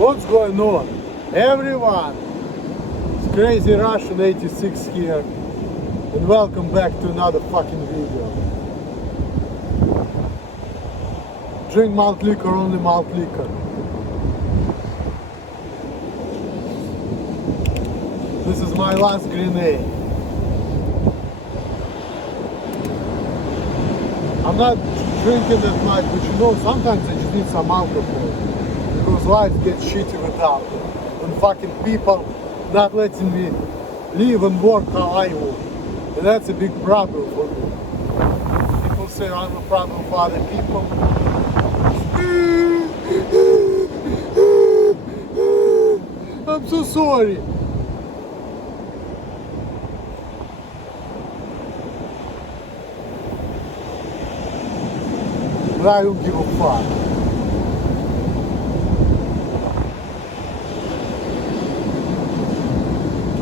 What's going on? Everyone, it's Crazy Russian 86 here, and welcome back to another fucking video. Drink malt liquor, only malt liquor. This is my last grenade. I'm not drinking that much, but you know, sometimes I just need some alcohol. Because life gets shitty without it. And fucking people not letting me live and work how I want. And that's a big problem for me. People say I'm a problem for other people. I'm so sorry. But I don't give a fuck.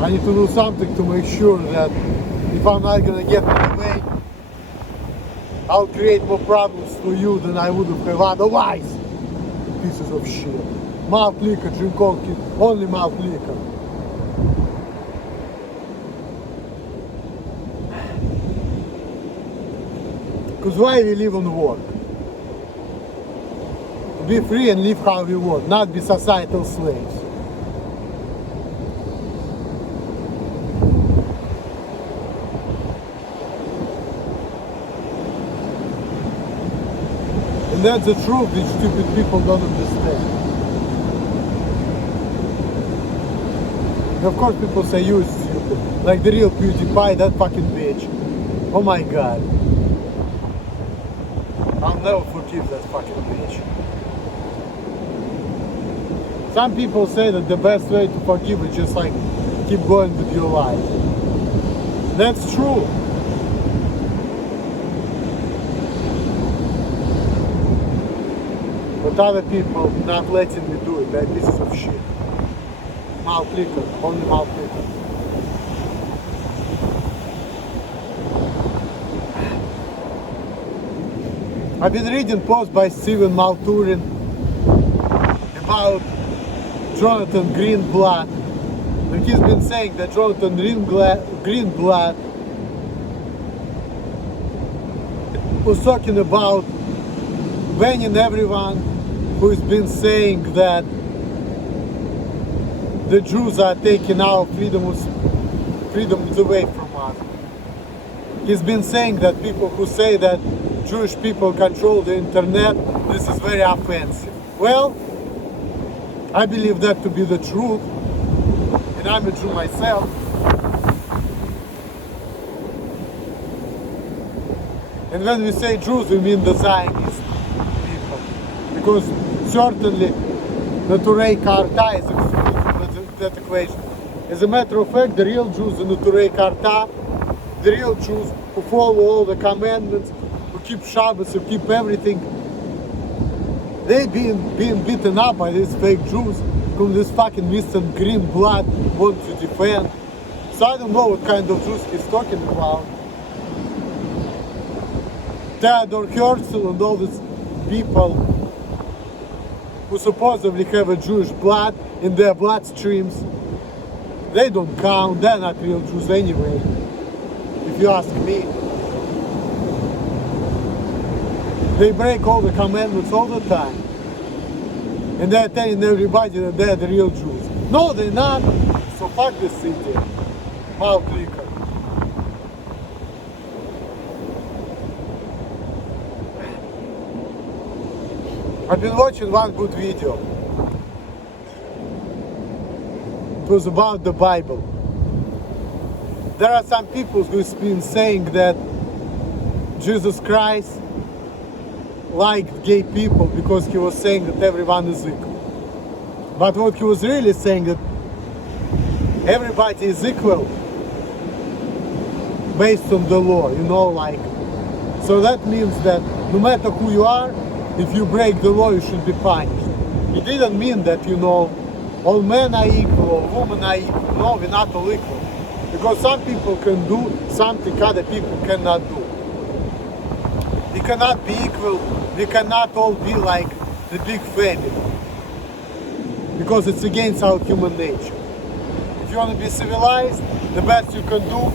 I need to do something to make sure that if I'm not gonna get in the way, I'll create more problems for you than I would have otherwise. Pieces of shit. Malt liquor, drink only malt liquor. Because why we live and work? To be free and live how we want, not be societal slaves. And that's the truth which stupid people don't understand. And of course people say you stupid. Like the real PewDiePie, that fucking bitch. Oh my god. I'll never forgive that fucking bitch. Some people say that the best way to forgive is just like keep going with your life. That's true. But other people not letting me do it, they're pieces of shit. Malt liquor, only malt liquor. I've been reading posts by Stephen Malturin about Jonathan Greenblatt. And he's been saying that Jonathan Greenblatt was talking about banning everyone who has been saying that the Jews are taking our freedoms away from us. He's been saying that people who say that Jewish people control the internet, this is very offensive. Well, I believe that to be the truth, and I'm a Jew myself. And when we say Jews, we mean the Zionists. Because certainly the Turei Karta is excluded from that equation. As a matter of fact, the real Jews in the Turei Karta, the real Jews who follow all the commandments, who keep Shabbos, who keep everything, they being beaten up by these fake Jews whom this fucking Mr. Greenblatt wants to defend. So I don't know what kind of Jews he's talking about. Theodor Herzl and all these people who supposedly have a Jewish blood in their bloodstreams, they don't count, they're not real Jews anyway, if you ask me. They break all the commandments all the time. And they're telling everybody that they're the real Jews. No, they're not. So fuck this city. Malt liquor. I've been watching one good video. It was about the Bible. There are some people who've been saying that Jesus Christ liked gay people because he was saying that everyone is equal. But what he was really saying that everybody is equal based on the law, you know, like. So that means that no matter who you are, if you break the law, you should be punished. It didn't mean that, you know, all men are equal, all women are equal. No, we're not all equal. Because some people can do something other people cannot do. We cannot be equal. We cannot all be like the big family. because it's against our human nature. If you want to be civilized, the best you can do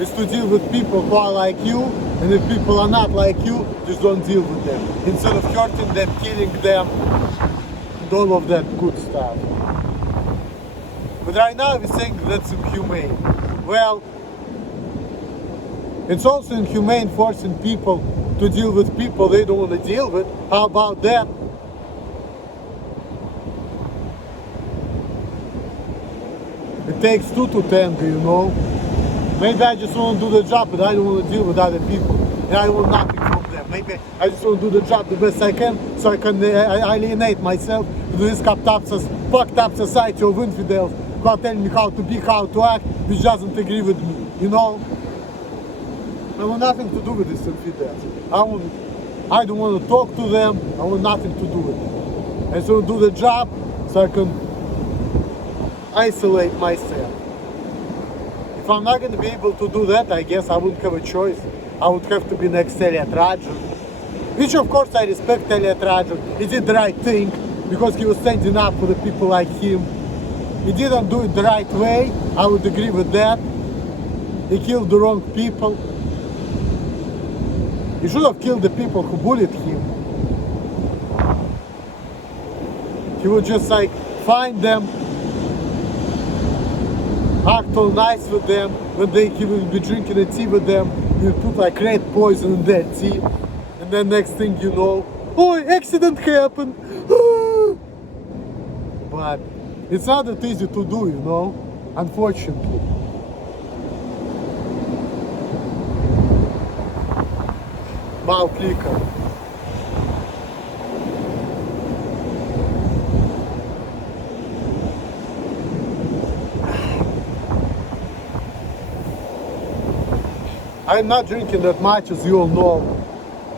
is to deal with people who are like you, and if people are not like you, just don't deal with them. Instead of hurting them, killing them, and all of that good stuff. But right now we're saying that's inhumane. Well, it's also inhumane forcing people to deal with people they don't want to deal with. How about that? It takes two to tango, you know. Maybe I just want to do the job, but I don't want to deal with other people. And I want nothing from them. Maybe I just want to do the job the best I can, so I can alienate myself to this fucked up society of infidels who are telling me how to be, how to act, which doesn't agree with me, you know. I want nothing to do with these infidels. I don't want to talk to them. I want nothing to do with them. I just want to do the job so I can isolate myself. If I'm not going to be able to do that, I guess I wouldn't have a choice. I would have to be next Elliot Rajan. Which of course I respect Elliot Rajan. He did the right thing because he was standing up for the people like him. He didn't do it the right way. I would agree with that. He killed the wrong people. He should have killed the people who bullied him. He would just like find them, act all nice with them. When he will be drinking a tea with them, he would put like red poison in their tea. And then next thing you know, oh, accident happened. But it's not that easy to do, you know, unfortunately. Mal clica. I'm not drinking that much, as you all know,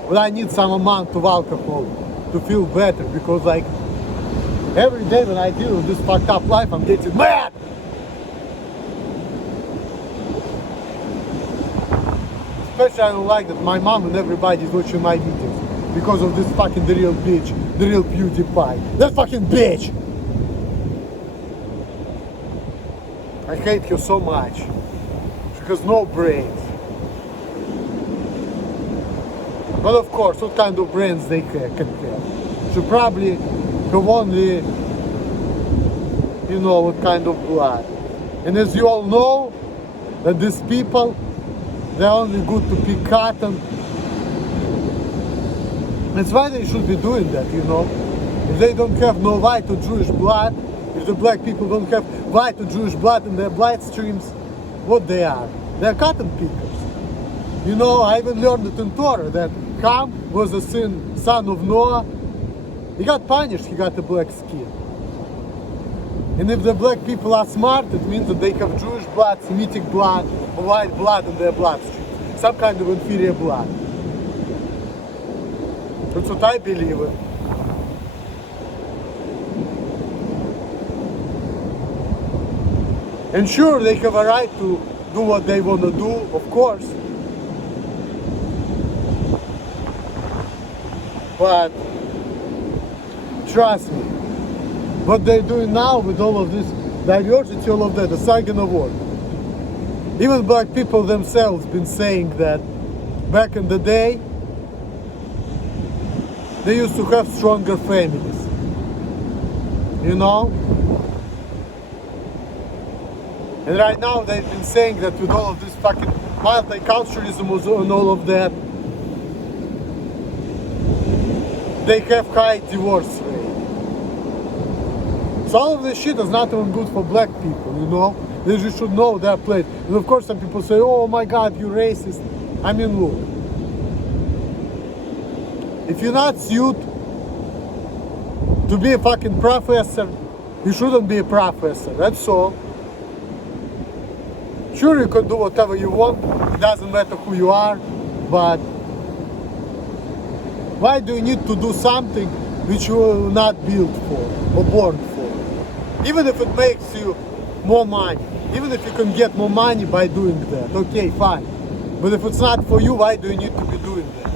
but I need some amount of alcohol to feel better, because like every day when I deal with this fucked up life, I'm getting mad. Especially I don't like that my mom and everybody is watching my videos because of this fucking the real bitch, the real PewDiePie. That fucking bitch! I hate her so much. She has no brains. But of course, what kind of brains they can have? She probably have only, you know, what kind of blood. And as you all know, that these people, they're only good to pick cotton. That's why they should be doing that, you know. If they don't have no white or Jewish blood, if the black people don't have white or Jewish blood in their bloodstreams, what they are? They're cotton pickers. You know, I even learned it in Torah that Ham was a son of Noah. He got punished, he got a black skin. And if the black people are smart, it means that they have Jewish blood, Semitic blood, or white blood in their bloodstream. Some kind of inferior blood. That's what I believe in. And sure, they have a right to do what they want to do, of course. But trust me, what they're doing now with all of this diversity, all of that, it's not gonna work. Even black people themselves been saying that back in the day, they used to have stronger families. You know? And right now they've been saying that with all of this fucking multiculturalism and all of that, they have high divorce rate. So all of this shit is not even good for black people, you know? They just should know their place. And of course some people say, oh my god, you're racist. I mean, look. If you're not suited to be a fucking professor, you shouldn't be a professor, that's all. Sure, you can do whatever you want, it doesn't matter who you are, but why do you need to do something which you were not built for or born for? Even if it makes you more money, even if you can get more money by doing that, okay, fine. But if it's not for you, why do you need to be doing that?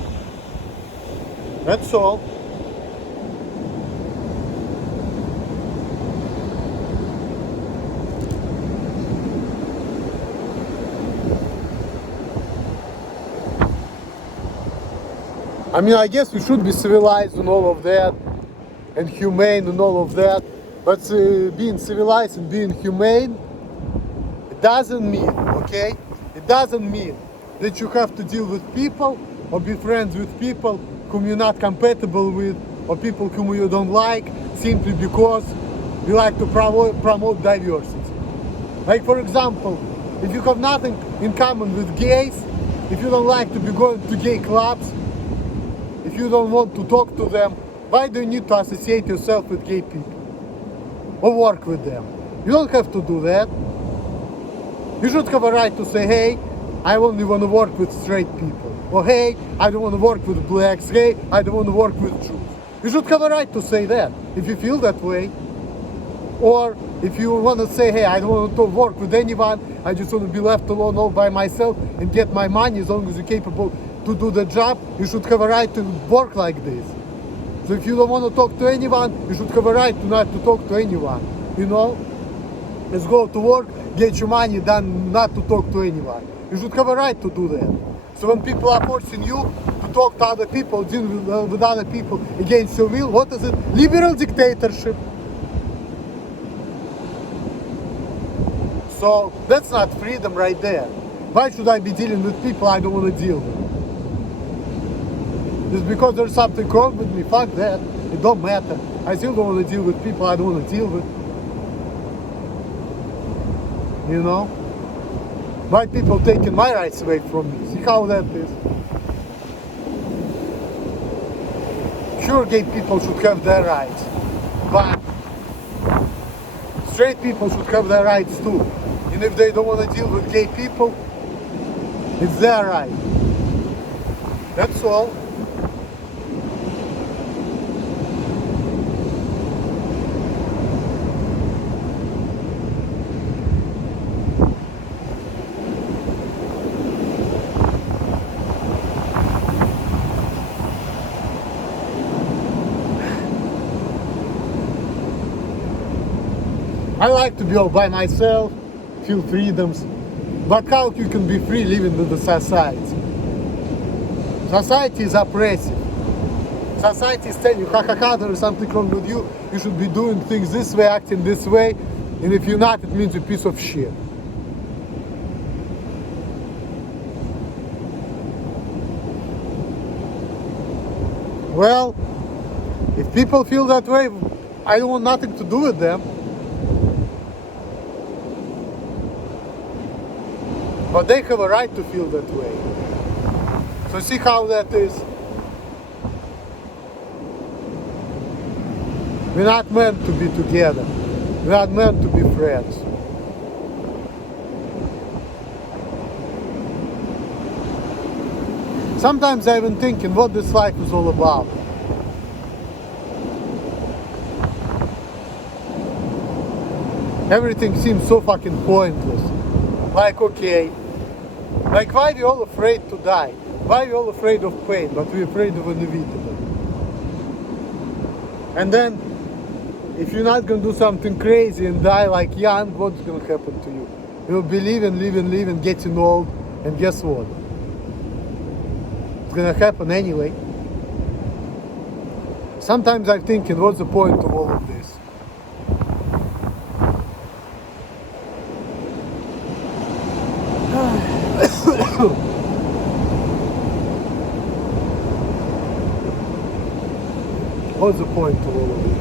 That's all. I mean, I guess we should be civilized and all of that, and humane and all of that, but being civilized and being humane, it doesn't mean, okay? It doesn't mean that you have to deal with people or be friends with people whom you're not compatible with, or people whom you don't like, simply because you like to promote diversity. Like, for example, if you have nothing in common with gays, if you don't like to be going to gay clubs, if you don't want to talk to them, why do you need to associate yourself with gay people or work with them? You don't have to do that. You should have a right to say, hey, I only want to work with straight people. Or hey, I don't want to work with blacks. Hey, I don't want to work with Jews. You should have a right to say that if you feel that way. Or if you want to say, hey, I don't want to work with anyone, I just want to be left alone all by myself and get my money as long as you're capable to do the job, you should have a right to work like this. So if you don't want to talk to anyone, you should have a right to not to talk to anyone. You know? Let's go to work, get your money, then not to talk to anyone. You should have a right to do that. So when people are forcing you to talk to other people, deal with other people against your will, what is it? Liberal dictatorship. So that's not freedom right there. Why should I be dealing with people I don't want to deal with? Just because there's something wrong with me, fuck that. It don't matter. I still don't want to deal with people I don't want to deal with. You know? Why people taking my rights away from me? See how that is? Sure, gay people should have their rights, but straight people should have their rights too. And if they don't want to deal with gay people, it's their right. That's all. I like to be all by myself, feel freedoms, but how you can be free living in the society? Society is oppressive. Society is telling you, there is something wrong with you, you should be doing things this way, acting this way, and if you're not, it means you're a piece of shit. Well, if people feel that way, I don't want nothing to do with them. But they have a right to feel that way. So see how that is. We're not meant to be together. We're not meant to be friends. Sometimes I've been thinking what this life is all about. Everything seems so fucking pointless. Like, okay, like why are we all afraid to die? Why are we all afraid of pain, but we're afraid of inevitable? And then, if you're not gonna do something crazy and die like young, what's gonna happen to you? You'll be living, getting old, and guess what? It's gonna happen anyway. Sometimes I'm thinking, what's the point of all of this? What's the point of all of this?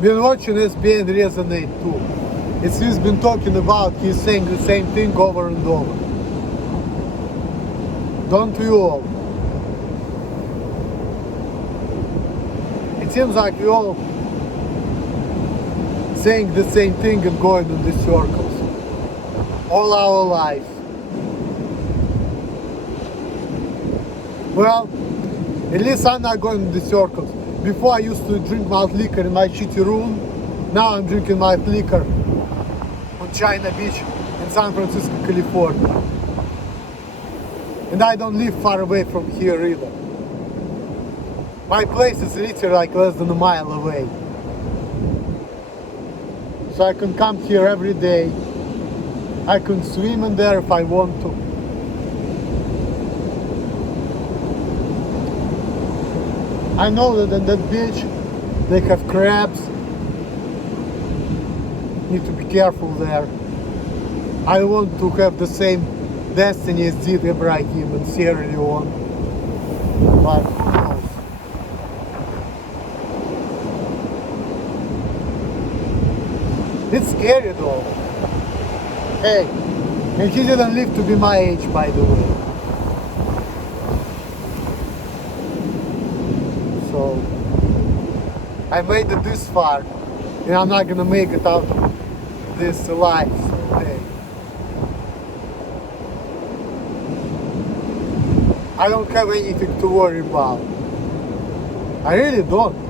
Been watching SBN resonate too. It's he's been talking about, he's saying the same thing over and over. Don't we all? It seems like we all saying the same thing and going in these circles all our lives. Well, At least I'm not going in the circles. Before I used to drink malt liquor in my shitty room. Now I'm drinking malt liquor on China Beach in San Francisco, California. And I don't live far away from here either. My place is literally like less than a mile away. So I can come here every day. I can swim in there if I want to. I know that on that beach they have crabs. Need to be careful there. I want to have the same destiny as did Ibrahim in Sierra Leone. But who knows? It's scary though. Hey, and he didn't live to be my age, by the way. So, I made it this far, and I'm not gonna make it out of this alive, so hey. I don't have anything to worry about. I really don't.